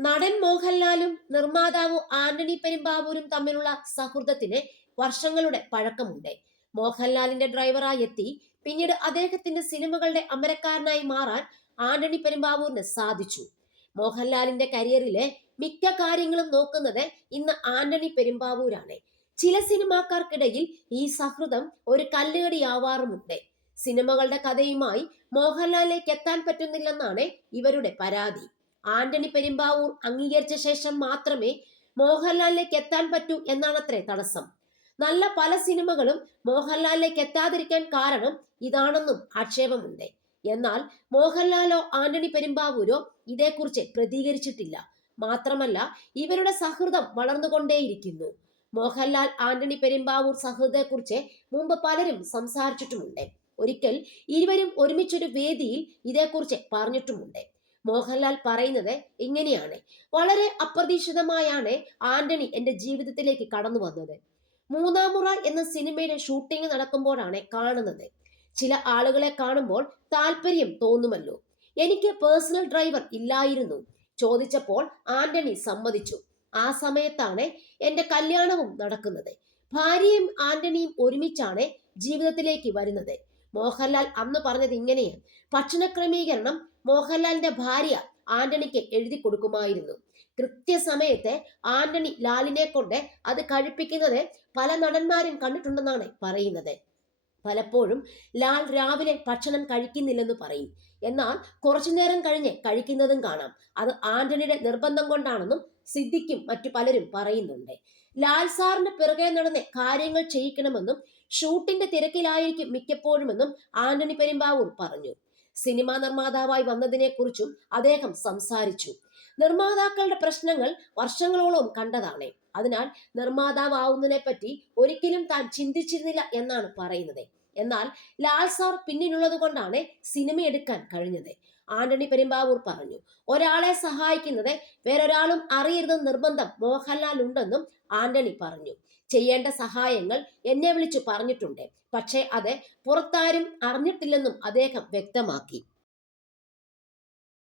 നടൻ മോഹൻലാലും നിർമ്മാതാവ് ആന്റണി പെരുമ്പാവൂരും തമ്മിലുള്ള സൗഹൃദത്തിന് വർഷങ്ങളുടെ പഴക്കമുണ്ട്. മോഹൻലാലിന്റെ ഡ്രൈവറായി എത്തി പിന്നീട് അദ്ദേഹത്തിന്റെ സിനിമകളുടെ അമരക്കാരനായി മാറാൻ ആന്റണി പെരുമ്പാവൂരിന് സാധിച്ചു. മോഹൻലാലിന്റെ കരിയറിലെ മിക്ക കാര്യങ്ങളും നോക്കുന്നത് ഇന്ന് ആന്റണി പെരുമ്പാവൂരാണ്. ചില സിനിമാക്കാർക്കിടയിൽ ഈ സൗഹൃദം ഒരു കല്ലുകടിയാവാറുമുണ്ട്. സിനിമകളുടെ കഥയുമായി മോഹൻലാലിലേക്ക് എത്താൻ പറ്റുന്നില്ലെന്നാണ് ഇവരുടെ പരാതി. ആന്റണി പെരുമ്പാവൂർ അംഗീകരിച്ച ശേഷം മാത്രമേ മോഹൻലാലിലേക്ക് എത്താൻ പറ്റൂ എന്നാണത്രേ തടസ്സം. നല്ല പല സിനിമകളും മോഹൻലാലിലേക്ക് എത്താതിരിക്കാൻ കാരണം ഇതാണെന്നും ആക്ഷേപമുണ്ട്. എന്നാൽ മോഹൻലാലോ ആന്റണി പെരുമ്പാവൂരോ ഇതേക്കുറിച്ച് പ്രതികരിച്ചിട്ടില്ല. മാത്രമല്ല, ഇവരുടെ സൗഹൃദം വളർന്നുകൊണ്ടേയിരിക്കുന്നു. മോഹൻലാൽ ആന്റണി പെരുമ്പാവൂർ സൗഹൃദത്തെക്കുറിച്ച് മുമ്പ് പലരും സംസാരിച്ചിട്ടുമുണ്ട്. ഒരിക്കൽ ഇരുവരും ഒരുമിച്ചൊരു വേദിയിൽ ഇതേക്കുറിച്ച് പറഞ്ഞിട്ടുമുണ്ട്. മോഹൻലാൽ പറയുന്നത് ഇങ്ങനെയാണ്: വളരെ അപ്രതീക്ഷിതമായാണ് ആന്റണി എന്റെ ജീവിതത്തിലേക്ക് കടന്നു വന്നത്. മൂന്നാം മുറ എന്ന സിനിമയുടെ ഷൂട്ടിംഗ് നടക്കുമ്പോഴാണ് കാണുന്നത്. ചില ആളുകളെ കാണുമ്പോൾ താല്പര്യം തോന്നുമല്ലോ. എനിക്ക് പേഴ്സണൽ ഡ്രൈവർ ഇല്ലായിരുന്നു. ചോദിച്ചപ്പോൾ ആന്റണി സമ്മതിച്ചു. ആ സമയത്താണ് എന്റെ കല്യാണവും നടക്കുന്നത്. ഭാര്യയും ആന്റണിയും ഒരുമിച്ചാണ് ജീവിതത്തിലേക്ക് വരുന്നത്. മോഹൻലാൽ അന്ന് പറഞ്ഞത് ഇങ്ങനെയാണ്: ഭക്ഷണ ക്രമീകരണം മോഹൻലാലിന്റെ ഭാര്യ ആന്റണിക്ക് എഴുതി കൊടുക്കുമായിരുന്നു. കൃത്യസമയത്ത് ആന്റണി ലാലിനെ കൊണ്ട് അത് കഴിപ്പിക്കുന്നത് പല നടന്മാരും കണ്ടിട്ടുണ്ടെന്നാണ് പറയുന്നത്. പലപ്പോഴും ലാൽ രാവിലെ ഭക്ഷണം കഴിക്കുന്നില്ലെന്ന് പറയും. എന്നാൽ കുറച്ചു നേരം കഴിഞ്ഞ് കഴിക്കുന്നതും കാണാം. അത് ആന്റണിയുടെ നിർബന്ധം കൊണ്ടാണെന്നും സിദ്ദിഖും മറ്റു പലരും പറയുന്നുണ്ട്. ലാൽ സാറിന്റെ പിറകെ നടന്ന് കാര്യങ്ങൾ ചെയ്യിക്കണമെന്നും ഷൂട്ടിന്റെ തിരക്കിലായിരിക്കും മിക്കപ്പോഴുമെന്നും ആന്റണി പെരുമ്പാവൂർ പറഞ്ഞു. സിനിമാ നിർമ്മാതാവായി വന്നതിനെ കുറിച്ചും അദ്ദേഹം സംസാരിച്ചു. നിർമ്മാതാക്കളുടെ പ്രശ്നങ്ങൾ വർഷങ്ങളോളം കണ്ടതാണ്. അതിനാൽ നിർമ്മാതാവാവുന്നതിനെ പറ്റി ഒരിക്കലും താൻ ചിന്തിച്ചിരുന്നില്ല എന്നാണ് പറയുന്നത്. എന്നാൽ ലാൽ സാർ പിന്നിലുള്ളത് കൊണ്ടാണ് സിനിമ എടുക്കാൻ കഴിഞ്ഞത്. ആന്റണി പെരുമ്പാവൂർ പറഞ്ഞു. ഒരാളെ സഹായിക്കുന്നത് വേറൊരാളും അറിയരുതെന്ന് നിർബന്ധം മോഹൻലാൽ ഉണ്ടെന്നും ആന്റണി പറഞ്ഞു. ചെയ്യേണ്ട സഹായങ്ങൾ എന്നെ വിളിച്ചു പറഞ്ഞിട്ടുണ്ട്. പക്ഷേ അത് പുറത്താരും അറിഞ്ഞിട്ടില്ലെന്നും അദ്ദേഹം വ്യക്തമാക്കി.